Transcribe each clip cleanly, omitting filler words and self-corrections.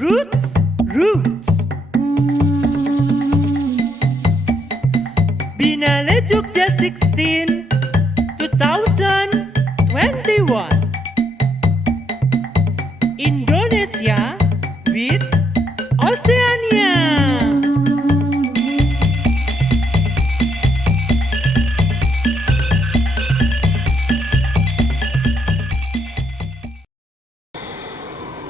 Roots, Roots. Biennale Jogja 16, 2021. Indonesia with Oceania.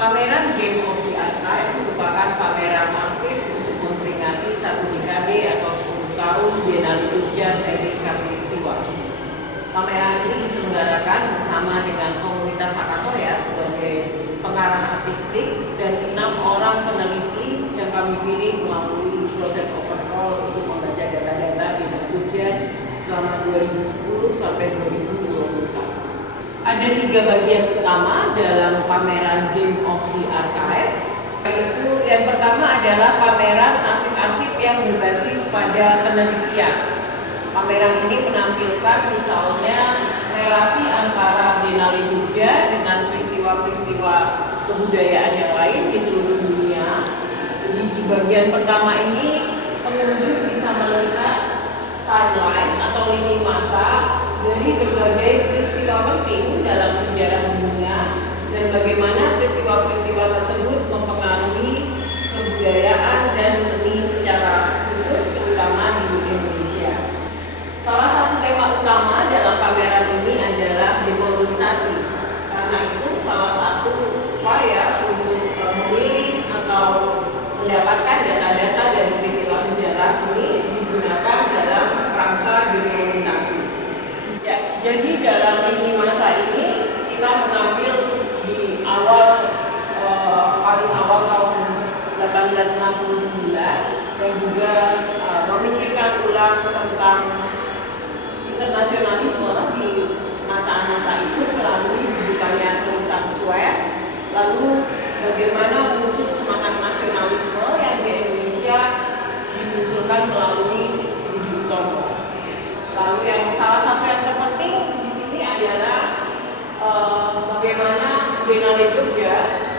Pameran Game of the Archive merupakan pameran masif untuk memperingati 1 dekade atau 10 tahun Biennale Jogja seri Khatulistiwa. Pameran ini diselenggarakan bersama dengan komunitas Sakatoya sebagai pengarah artistik dan 6 orang peneliti yang kami pilih melalui proses open call untuk membaca data-data Biennale Jogja selama 2010 sampai 2021. Ada 3 bagian utama dalam pameran Game of the Archive. Yaitu yang pertama adalah pameran arsip-arsip yang berbasis pada penelitian. Pameran ini menampilkan misalnya relasi antara Biennale Jogja dengan peristiwa-peristiwa kebudayaan yang lain di seluruh dunia. Jadi di bagian pertama ini pengunjung bisa melihat timeline atau lini masa dari berbagai peristiwa penting dalam sejarah dunia dan bagaimana peristiwa-peristiwa tersebut mempengaruhi kebudayaan dan seni secara khusus terutama di Indonesia. Salah satu tema utama dalam pameran ini adalah dekolonisasi. Karena itu salah satu upaya untuk memilih atau mendapatkan data-data dari peristiwa sejarah ini digunakan dalam rangka dekolonisasi. Jadi dalam lini masa ini kita mengambil di paling awal tahun 1869 dan juga memikirkan ulang tentang internasionalisme di masa-masa itu melalui dibukanya terusan Suez, lalu bagaimana muncul semangat nasionalisme yang di Indonesia dimunculkan melalui Budi Utomo. Lalu yang salah satu yang terpenting di sini adalah bagaimana Biennale Jogja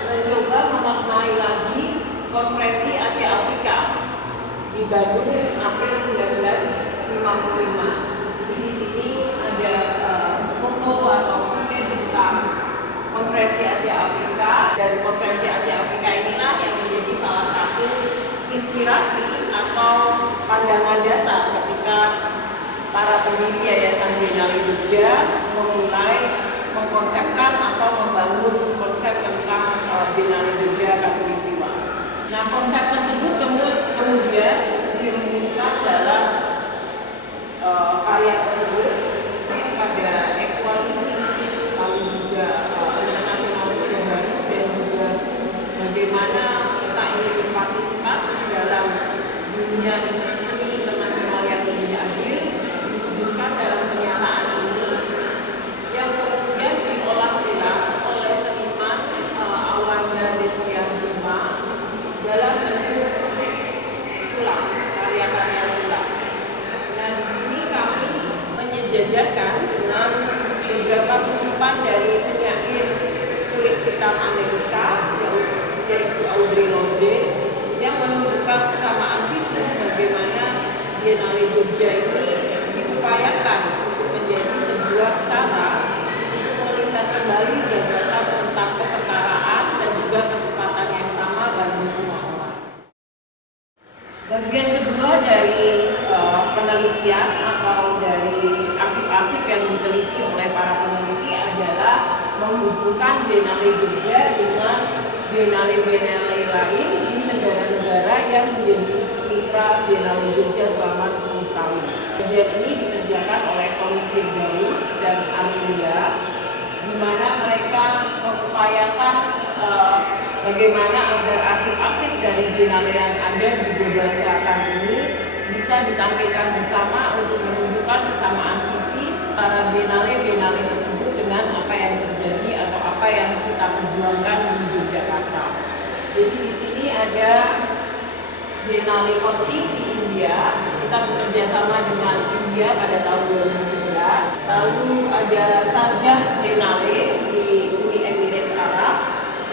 mencoba memaknai lagi konferensi Asia Afrika di Bandung April 1955. Jadi di sini ada foto atau footage tentang konferensi Asia Afrika, dan konferensi Asia Afrika inilah yang menjadi salah satu inspirasi atau pandangan dasar ketika para pendiri Yayasan Biennale Jogja memulai mengkonsepkan atau membangun konsep tentang Biennale Jogja Khatulistiwa. Nah, konsep tersebut kemudian dirumuskan dalam karya tersebut pada equality, lalu juga internasionalisme baru, dan juga bagaimana kita ingin berpartisipasi dalam dunia seni internasional yang lebih adil dalam pernyataan ini yang kemudian diolah ulang oleh seniman Awanda Desianima dalam bentuk sulap, karya-karya sulap. Nah, di sini kami menyejajarkan dengan beberapa kutipan dari penyair kulit hitam Amerika yaitu Audre Lorde yang menunjukkan kesamaan visi bagaimana Biennale Jogja ini diupayakan untuk menjadi sebuah cara untuk melihat kembali gagasan tentang kesetaraan dan juga kesempatan yang sama bagi semua orang. Bagian kedua dari penelitian atau dari arsip-arsip yang diteliti oleh para peneliti adalah menghubungkan Biennale Jogja dengan Biennale lain di negara-negara yang menjadi mitra Biennale Jogja selama 10 tahun. Kajian ini dikerjakan oleh Tony Firdaus dan Amelia, di mana mereka mengupayakan bagaimana agar arsip-arsip dari Biennale yang ada di global selatan ini bisa ditampilkan bersama untuk menunjukkan kesamaan visi para Biennale tersebut dengan apa yang terjadi atau apa yang kita perjuangkan di Yogyakarta. Jadi di sini ada Biennale Kochi di India, kita bekerja sama dengan India pada tahun 2011. Lalu ada Sharjah Biennale di Uni Emirat Arab,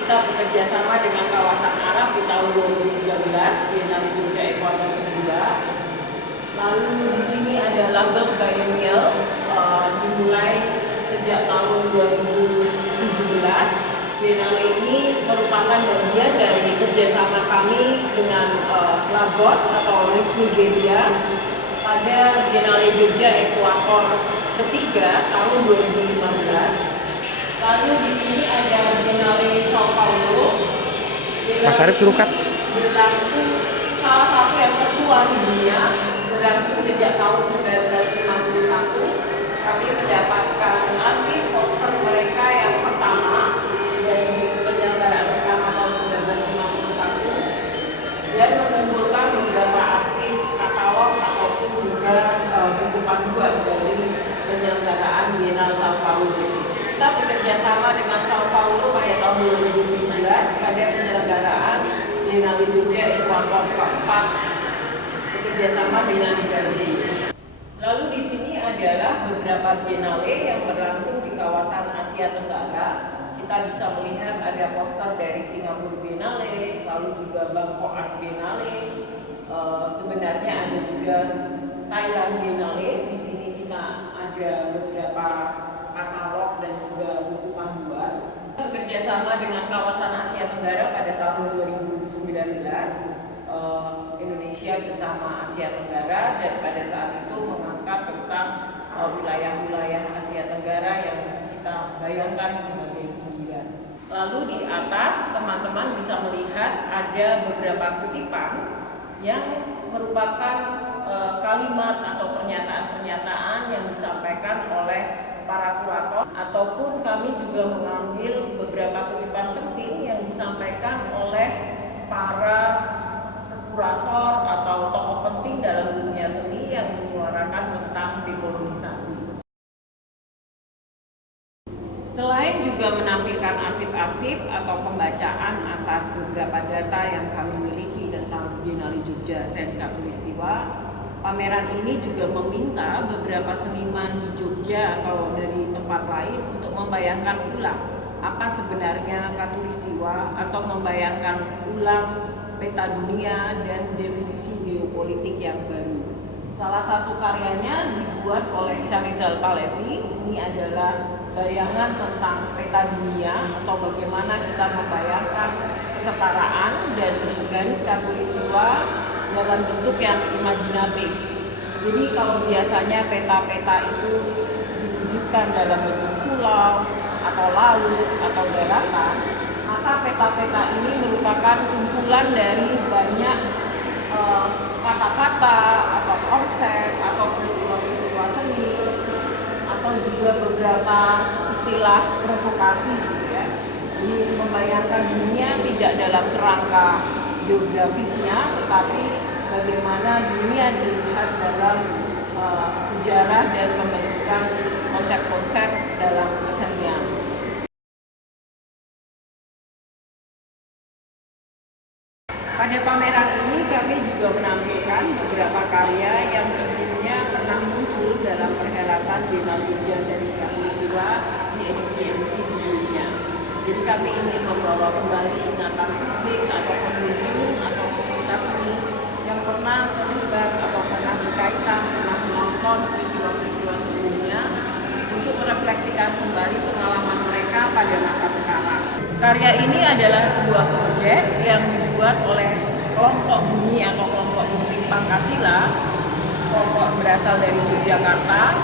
kita bekerja sama dengan kawasan Arab di tahun 2013 Biennale Jogja Ekuator kedua. Lalu di sini ada Lagos Biennial dimulai sejak tahun 2017. Biennale ini merupakan bagian dari kerjasama kami dengan Lagos atau Nigeria pada Biennale Jogja Ekuator ketiga tahun 2015. Lalu di sini ada Biennale Sao Paulo. Mas Arif suruh cut. Berlangsung salah satu yang tertua di dunia, berlangsung sejak tahun 1951. Kami mendapatkan hasil poster mereka yang pertama dari penyelenggaraan pertama tahun 1951 dan mengumpulkan beberapa arsip katalog ataupun juga buku panduan dari penyelenggaraan Biennale Sao Paulo. Kita bekerja sama dengan Sao Paulo pada tahun 2017 pada penyelenggaraan Biennale Jogja Ekuator keempat, bekerja sama dengan Brazil. Lalu di sini adalah beberapa biennale yang berlangsung di kawasan Asia Tenggara. Kita bisa melihat ada poster dari Singapura Biennale, lalu juga Bangkok Art Biennale. Sebenarnya ada juga Thailand Biennale. Di sini kita ada beberapa katalog dan juga buku panduan. Bekerja sama dengan kawasan Asia Tenggara pada tahun 2019. Indonesia bersama Asia Tenggara, dan pada saat itu mengangkat tentang wilayah-wilayah Asia Tenggara yang kita bayangkan sebagai pinggiran. Lalu di atas teman-teman bisa melihat ada beberapa kutipan yang merupakan kalimat atau pernyataan-pernyataan yang disampaikan oleh para kurator, ataupun kami juga mengambil beberapa kutipan penting yang disampaikan oleh para kurator atau tokoh penting dalam dunia seni yang menyuarakan tentang dekolonisasi. Selain juga menampilkan arsip-arsip atau pembacaan atas beberapa data yang kami miliki tentang Biennale Jogja Seni Khatulistiwa, pameran ini juga meminta beberapa seniman di Jogja atau dari tempat lain untuk membayangkan ulang apa sebenarnya Khatulistiwa atau membayangkan ulang peta dunia dan definisi geopolitik yang baru. Salah satu karyanya dibuat oleh Syarizal Palevi. Ini adalah bayangan tentang peta dunia atau bagaimana kita membayangkan kesetaraan dan garis khatulistiwa dalam bentuk yang imajinatif. Jadi kalau biasanya peta-peta itu diwujudkan dalam bentuk pulau atau laut atau daratan, maka peta-peta ini merupakan kumpulan dari banyak kata-kata atau konsep atau peristiwa-peristiwa seni atau juga beberapa istilah provokasi gitu ya. Jadi membayangkan dunia tidak dalam kerangka geografisnya, tetapi bagaimana dunia dilihat dalam sejarah dan pembentukan konsep-konsep dalam kesenian. Pada pameran ini kami juga menampilkan beberapa karya yang sebelumnya pernah muncul dalam perhelatan Biennale Jogja Seni Khatulistiwa di edisi-edisi sebelumnya. Jadi kami ingin membawa kembali ingatan publik atau pengunjung atau komunitas seni yang pernah terlibat atau pernah berkaitan, pernah menonton peristiwa-peristiwa sebelumnya untuk merefleksikan kembali pengalaman mereka pada masa sekarang. Karya ini adalah sebuah proyek yang dibuat oleh kelompok bunyi atau kelompok musik Pancasila, kelompok berasal dari Yogyakarta,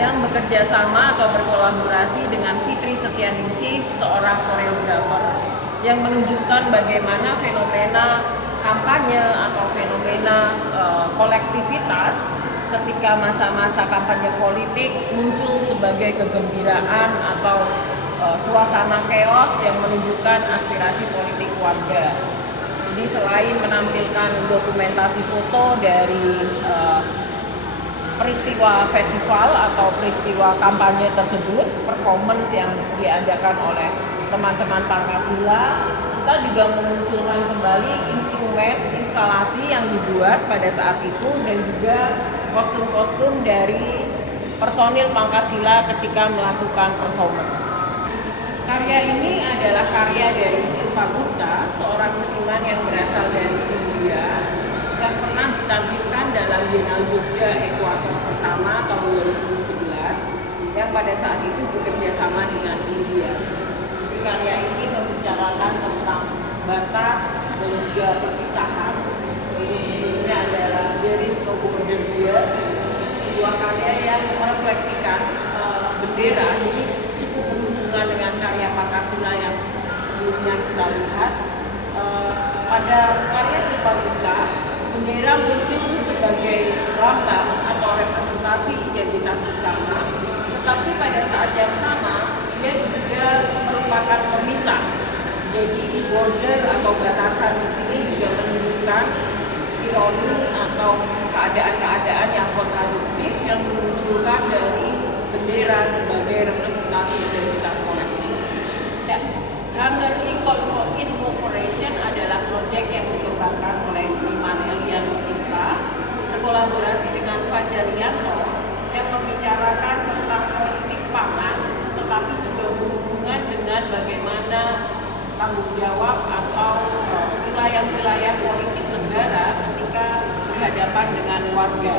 yang bekerja sama atau berkolaborasi dengan Fitri Setianingsih, seorang koreografer, yang menunjukkan bagaimana fenomena kampanye atau fenomena kolektivitas ketika masa-masa kampanye politik muncul sebagai kegembiraan atau suasana chaos yang menunjukkan aspirasi politik warga. Jadi selain menampilkan dokumentasi foto dari peristiwa festival atau peristiwa kampanye tersebut, performance yang diadakan oleh teman-teman Pancasila, kita juga memunculkan kembali instrumen instalasi yang dibuat pada saat itu dan juga kostum-kostum dari personil Pancasila ketika melakukan performance. Karya ini adalah karya dari Silpagupta, seorang seniman yang berasal dari India yang pernah ditampilkan dalam Biennale Jogja Ekuator pertama tahun 2011 yang pada saat itu bekerja sama dengan India. Di karya ini membicarakan tentang batas dan juga perpisahan. Ini judulnya adalah There is no border here, sebuah karya yang merefleksikan bendera. Ini cukup berhubungan dengan karya Pakasila yang sebelumnya kita lihat. Pada karya Silpagupta, bendera muncul sebagai lambang atau representasi identitas bersama, tetapi pada saat yang sama dia juga merupakan pemisah. Jadi border atau batasan di sini juga menunjukkan ironi atau keadaan-keadaan yang kontradiktif yang dimunculkan dari bendera sebagai representasi identitas kolektif. Ya, Hammer Incorporation adalah proyek yang dikembangkan oleh seniman Elia Nurista berkolaborasi dengan Fajar Rianto yang membicarakan tentang politik pangan, tetapi juga berhubungan dengan bagaimana tanggung jawab atau wilayah-wilayah politik negara ketika berhadapan dengan warga.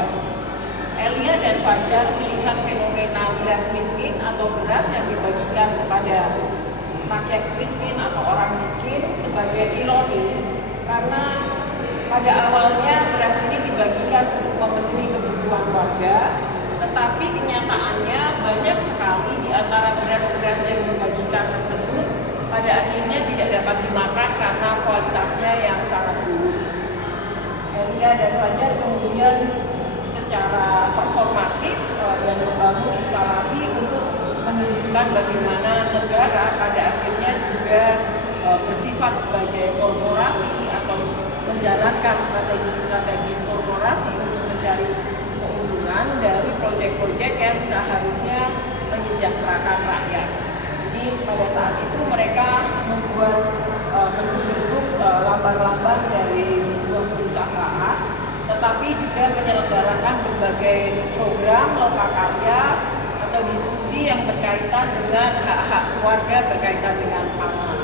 Elia dan Fajar melihat fenomena beras miskin atau beras yang dibagikan kepada rakyat miskin atau orang miskin sebagai ironi, karena pada awalnya beras ini dibagikan untuk memenuhi kebutuhan warga, tetapi kenyataannya banyak sekali di antara beras-beras yang dibagikan tersebut pada akhirnya tidak dapat dimakan karena kualitasnya yang sangat buruk. Elia dan Fajar kemudian secara performatif dan membangun instalasi untuk menunjukkan bagaimana negara pada akhirnya juga bersifat sebagai korporasi atau menjalankan strategi-strategi korporasi untuk mencari keuntungan dari proyek-proyek yang seharusnya menyejahterakan rakyat. Jadi pada saat itu mereka membuat bentuk-bentuk lambang-lambang dari sebuah perusahaan, tetapi juga menyelenggarakan berbagai program lokakarya atau diskusi yang berkaitan dengan hak-hak warga berkaitan dengan pangan.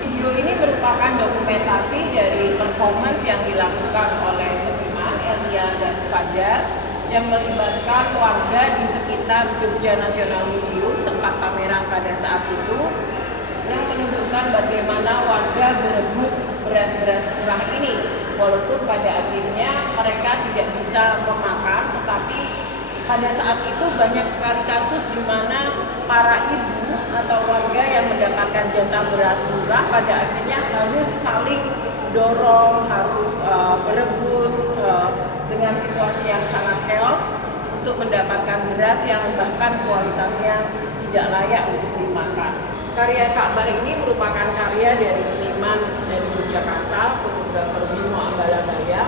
Video ini merupakan dokumentasi dari performance yang dilakukan oleh seniman Elia dan Fajar yang melibatkan warga di sekitar Jogja National Museum, tempat pameran pada saat itu, yang menunjukkan bagaimana warga berebut beras-beras murah ini, walaupun pada akhirnya mereka tidak bisa memakan, tetapi pada saat itu banyak sekali kasus di mana para ibu atau warga yang mendapatkan jatah beras murah pada akhirnya harus saling dorong, harus berebut dengan situasi yang sangat chaos untuk mendapatkan beras yang bahkan kualitasnya tidak layak untuk dimakan. Karya Ka'bah ini merupakan karya dari seniman dari Yogyakarta, fotografer Bimo Ambalabaya,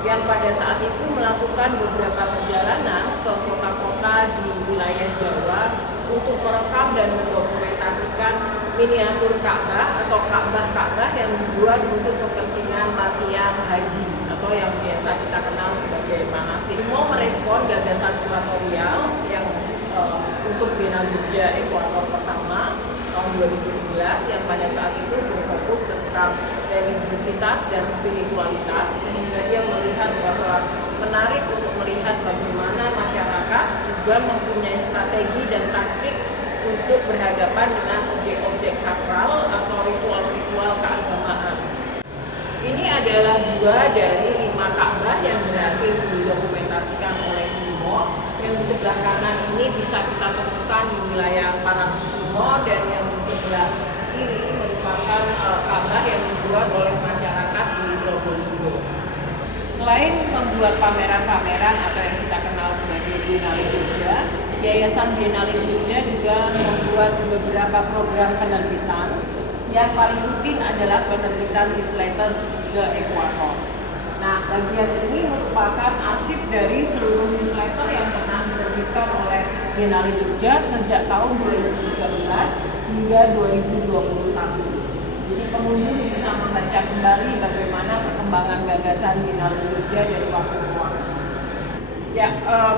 yang pada saat itu melakukan beberapa perjalanan ke kota-kota di wilayah Jawa untuk merekam dan mendokumentasikan miniatur Ka'bah atau Ka'bah yang dibuat untuk kepentingan latihan haji atau yang biasa kita kenal sebagai manasik. Mau merespon gagasan kuratorial yang untuk Biennale Jogja Ekuator pertama tahun 2011 yang pada saat itu berfokus tentang religiusitas dan spiritualitas, sehingga dia melihat bahwa menarik untuk melihat bagaimana masyarakat juga mempunyai strategi dan taktik untuk berhadapan dengan objek-objek sakral atau ritual-ritual keagamaan. Ini adalah 2 dari 5 Ka'bah yang berhasil didokumentasikan oleh Bimo. Yang di sebelah kanan ini bisa kita temukan di wilayah Parangkusumo, dan yang di sebelah kiri merupakan Ka'bah yang dibuat oleh masyarakat di Probolinggo. Selain membuat pameran-pameran atau yang kita kenal sebagai Biennale Jogja, Yayasan Biennale Jogja juga membuat beberapa program penerbitan. Yang paling rutin adalah penerbitan newsletter The Equator. Nah, bagian ini merupakan arsip dari seluruh newsletter yang pernah diterbitkan oleh Biennale Jogja sejak tahun 2013 hingga 2021. Jadi pengunjung bisa membaca kembali bagaimana perkembangan gagasan Biennale Jogja dari waktu ke waktu. Ya,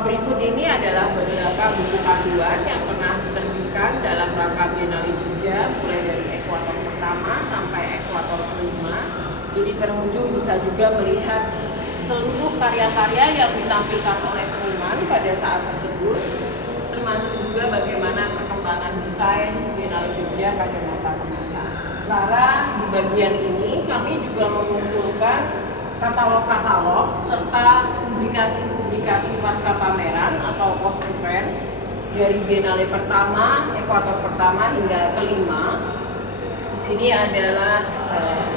berikut ini adalah beberapa buku panduan yang pernah diterbitkan dalam rangka Biennale Jogja, mulai dari Ekuator pertama sampai ekuator kelima. Jadi pengunjung bisa juga melihat seluruh karya-karya yang ditampilkan oleh seniman pada saat tersebut, termasuk juga bagaimana perkembangan desain Biennale Jogja pada masa ke masa. Sementara di bagian ini kami juga mengumpulkan katalog-katalog serta publikasi-publikasi pasca pameran atau post event dari Biennale pertama, ekuator pertama hingga kelima. Di sini adalah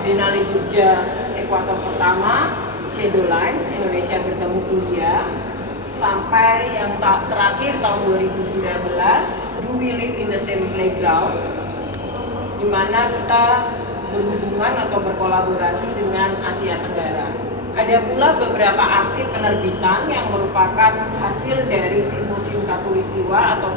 Biennale Jogja ekuator pertama, Shadow Lines, Indonesia Bertemu Dunia, sampai yang terakhir tahun 2019, Do We Live in the Same Playground, di mana kita berhubungan atau berkolaborasi dengan Asia Tenggara. Ada pula beberapa arsip penerbitan yang merupakan hasil dari simposium Katulistiwa atau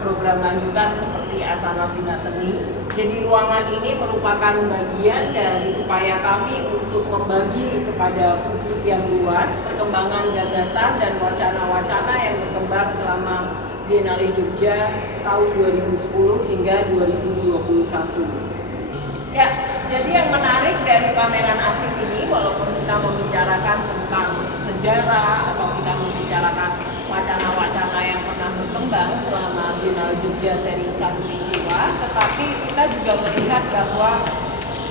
program lanjutan seperti Asana Bina Seni. Jadi ruangan ini merupakan bagian dari upaya kami untuk membagi kepada publik yang luas perkembangan gagasan dan wacana-wacana yang berkembang selama Biennale Jogja tahun 2010 hingga 2021. Ya, jadi yang menarik dari pameran arsip ini, walaupun kita membicarakan tentang sejarah atau kita membicarakan wacana-wacana yang pernah berkembang selama Biennale Jogja seri Katulistiwa, tetapi kita juga melihat bahwa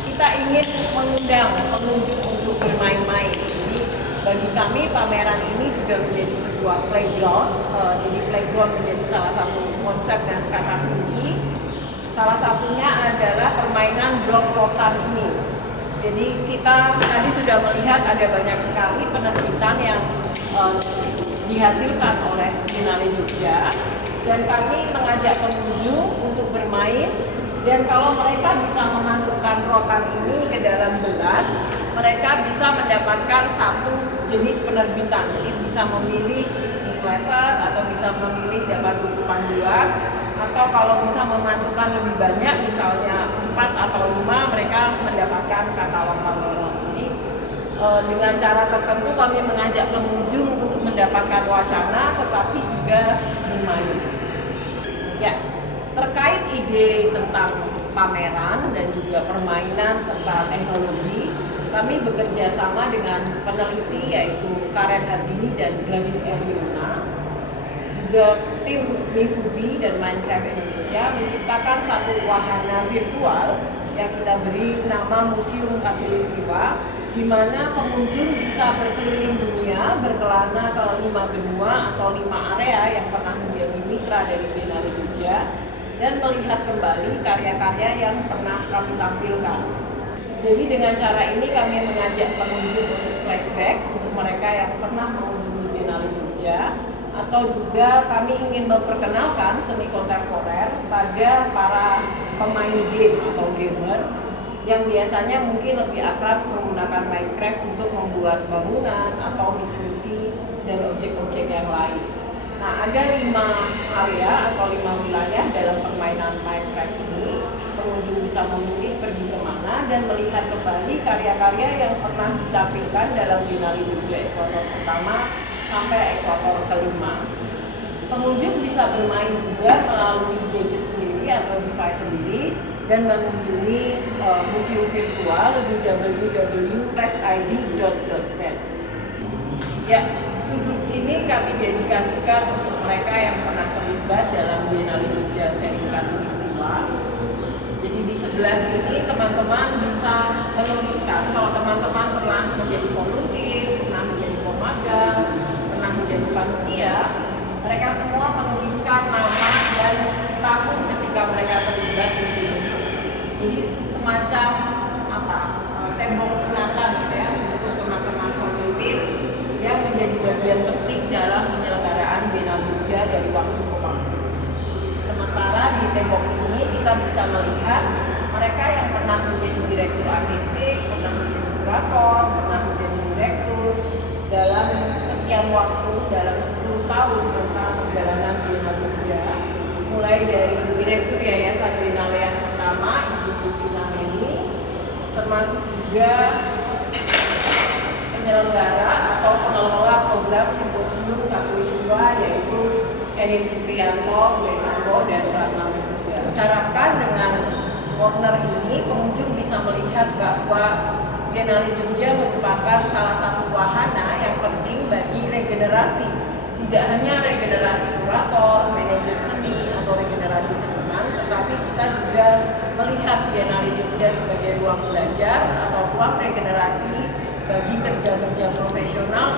kita ingin mengundang pengunjung untuk bermain-main. Jadi bagi kami pameran ini juga menjadi sebuah playground. Jadi playground menjadi salah satu konsep dan kata kunci. Salah satunya adalah permainan blok rotan ini. Jadi kita tadi sudah melihat ada banyak sekali penerbitan yang dihasilkan oleh Biennale Jogja, dan kami mengajak pengunjung untuk bermain, dan kalau mereka bisa memasukkan rotan ini ke dalam gelas, mereka bisa mendapatkan satu jenis penerbitan. Jadi bisa memilih newsletter atau bisa memilih dapat buku panduan, atau kalau bisa memasukkan lebih banyak, misalnya 4 atau 5, mereka mendapatkan katalog pameran. Jadi dengan cara tertentu kami mengajak pengunjung untuk mendapatkan wacana tetapi juga bermain. Ya, terkait ide tentang pameran dan juga permainan serta teknologi, kami bekerja sama dengan peneliti yaitu Karen Ardini dan Gladys Eliona. Juga tim Mifubi dan Minecraft Indonesia menciptakan satu wahana virtual yang kita beri nama Museum Katulistiwa, di mana pengunjung bisa berkeliling dunia, berkelana ke 5 benua atau 5 area yang pernah menjadi mitra dari Biennale Jogja, dan melihat kembali karya-karya yang pernah kami tampilkan. Jadi dengan cara ini kami mengajak pengunjung untuk flashback untuk mereka yang pernah mengunjungi Biennale Jogja, atau juga kami ingin memperkenalkan seni kontemporer pada para pemain game atau gamers yang biasanya mungkin lebih akrab menggunakan Minecraft untuk membuat bangunan atau misi-misi dan objek-objek yang lain. Nah, ada 5 area atau 5 wilayah dalam permainan Minecraft ini. Pengunjung bisa memilih pergi kemana dan melihat kembali karya-karya yang pernah ditampilkan dalam Biennale Jogja ekuator pertama sampai ekuator kelima. Pengunjung bisa bermain juga melalui gadget sendiri atau device sendiri dan mengunjungi museum virtual di www.testid.net. Ya, sudut ini kami dedikasikan untuk mereka yang pernah terlibat dalam Biennale Jogja seri Katulistiwa. Jadi di sebelah sini teman-teman bisa menuliskan kalau teman-teman pernah menjadi volunteer, pernah menjadi pemagang, pernah menjadi panitia, mereka semua menuliskan nama dan tahun ketika mereka terlibat di sini. Jadi semacam tembok ingatan ya untuk teman-teman volunteer yang menjadi bagian penting dalam penyelenggaraan Biennale Jogja dari waktu ke waktu. Sementara di tembok ini kita bisa melihat mereka yang pernah menjadi direktur artistik, pernah menjadi kurator, pernah menjadi direktur dalam sekian waktu, dalam 10 tahun tentang perjalanan Biennale Jogja, mulai dari direktur Yayasan Biennale yang pertama, Ibu Justina Meni, termasuk juga penyelenggara atau pengelola program simposium Katulistiwa yaitu Erin Supriyanto, Gue Sambo, dan Ratna juga. Bicarakan dengan corner ini pengunjung bisa melihat bahwa Biennale Jogja merupakan salah satu wahana yang penting bagi regenerasi. Tidak hanya regenerasi kurator, manajer seni, atau regenerasi seniman, tetapi kita juga melihat Biennale Jogja sebagai ruang belajar atau ruang regenerasi bagi kerja-kerja profesional